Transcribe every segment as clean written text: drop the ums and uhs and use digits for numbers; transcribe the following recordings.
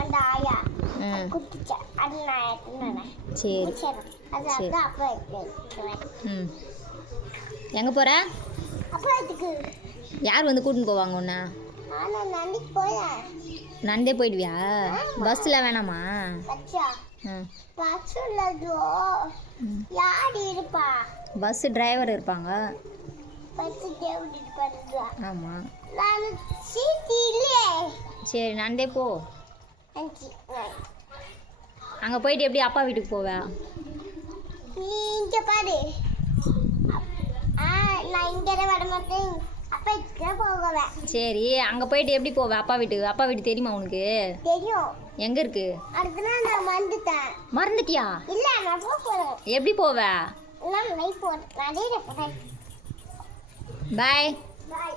அந்த ஆயா குட்டிச்ச அது நான் எடுத்துனேன். சரி அது அப்பா எடுத்துக்கிறேன். எங்கே போகிற? அப்பா எடுத்துக்கு. யார் வந்து கூட்டின்னு போவாங்க உன்னை? நான் நண்டிக்கு போயேன். நண்டே போயிடுவியா? பஸ்ஸில் வேணாமா? பஸ்ஸில் யார் இருப்பா? பஸ் டிரைவர் இருப்பாங்க. பஸ் டிரைவர் இருப்பாங்க. ஆமாம். நான் சீட்டு இல்லையே. சரி நண்டே போ. அங்கே போயிட்டு எப்படி அப்பா வீட்டுக்கு போவேன்? நீ இங்கே பாரு. நான் இங்கே வர மாட்டேன். அப்பா வீட்டுக்கு போவேன். சரி அங்கே போயிட்டு எப்படி போவேன் அப்பா வீட்டுக்கு? அப்பா வீட்டு தெரியுமா உனக்கு? தெரியும். எங்கே இருக்கு? அடுத்த நாள் நான் மறந்துட்டேன். மறந்துட்டியா? இல்லை நான் போகிறேன். எப்படி போவ? நான் லைஃப் போகிறேன். நான் டேல போகிறேன். பாய். பாய்.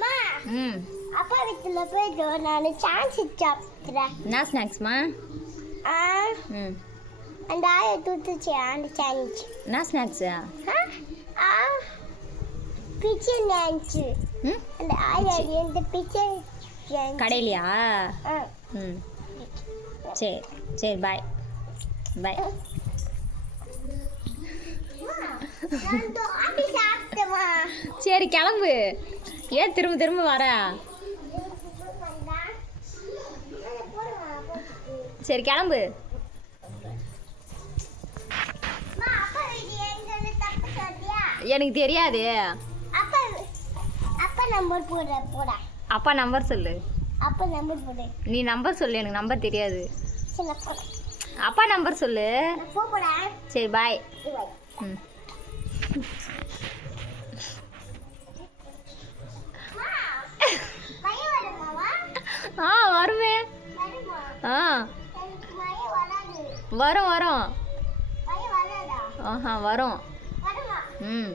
மா ம் அப்பா வீட்டில் போயிட்டு நான் சான்ஸ் சாப்பிட்றேன். என்ன ஸ்நாக்ஸ்மா? ம் அந்த ஆயை தூத்துச்சு அந்த சான்ஸ். என்ன ஸ்நாக்ஸா? பிச்சை நினச்சி அந்த ஆயா இந்த பிச்சை கடையிலையா? ம் சரி சரி பாய் பாய். சரி கிளம்பு. ஏன் திரும்ப திரும்ப வர? சரி கிளம்பு. எனக்கு தெரியாது. அப்பா நம்பர் போட. அப்பா நம்பர் சொல்லு. அப்பா நம்பர் போடு. நீ நம்பர் சொல்லு. எனக்கு நம்பர் தெரியாது. சரி அப்பா நம்பர் சொல்லு. போறேன். சரி பாய். ம் வருமே. வரும் வரும். வரும். ம்